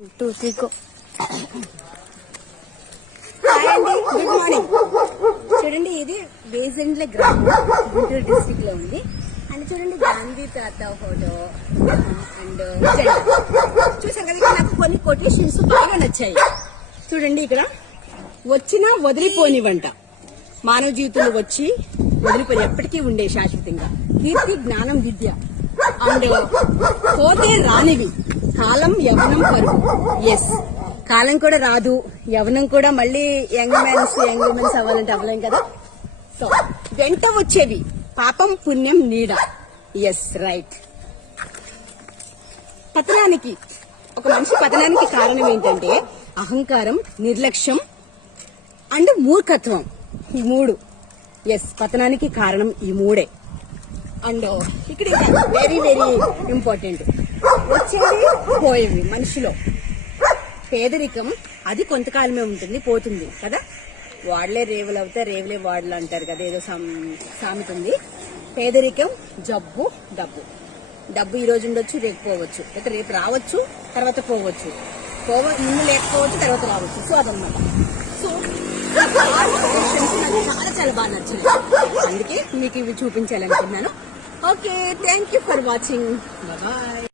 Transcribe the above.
2, 3 go. Hi అండి, good morning. చూడండి, ఇది బేజెండ్ల గ్రామం, గుంటూరు డిస్ట్రిక్ట్ లో ఉంది. అండ్ చూడండి, గాంధీ తాత ఫోటో అండ్ జెండా చూసాం కదా. ఇక్కడ నాకు కొన్ని కొటేషన్స్ బాగా నచ్చాయి. చూడండి, ఇక్కడ వచ్చినా వదిలిపోనివంట, మానవ జీవితంలో వచ్చి వదిలిపోయి ఎప్పటికీ ఉండే శాశ్వతంగా. కీర్తి, జ్ఞానం, విద్య అండ్ పోతే రానివి, కాలం, యవనం, పరుగు. ఎస్, కాలం కూడా రాదు, యవనం కూడా మళ్ళీ యంగ్ ఉమెన్స్ అవ్వాలంటే అవ్వలేం కదా. సో వెంట వచ్చేవి పాపం, పుణ్యం, నీడ. Yes, right. పతనానికి, ఒక మనిషి పతనానికి కారణం ఏంటంటే అహంకారం, నిర్లక్ష్యం అండ్ మూర్ఖత్వం. ఈ మూడు. ఎస్, పతనానికి కారణం ఈ మూడే. అండ్ ఇక్కడ వెరీ వెరీ ఇంపార్టెంట్, వచ్చేవి పోయేవి మనిషిలో. పేదరికం అది కొంతకాలమే ఉంటుంది, పోతుంది కదా. వాడలే రేవులు అవుతాయి, రేవులే వాడలు అంటారు కదా, ఏదో సామెత ఉంది. పేదరికం, జబ్బు, డబ్బు. డబ్బు ఈ రోజు ఉండొచ్చు, రేపు పోవచ్చు, అయితే రేపు రావచ్చు, తర్వాత పోవచ్చు, ముందు లేకపోవచ్చు, తర్వాత రావచ్చు. సో అదనమాట. సో నాకు చాలా చాలా బాగా నచ్చింది, అందుకే మీకు ఇవి చూపించాలనుకున్నాను. Okay, thank you for watching. Bye.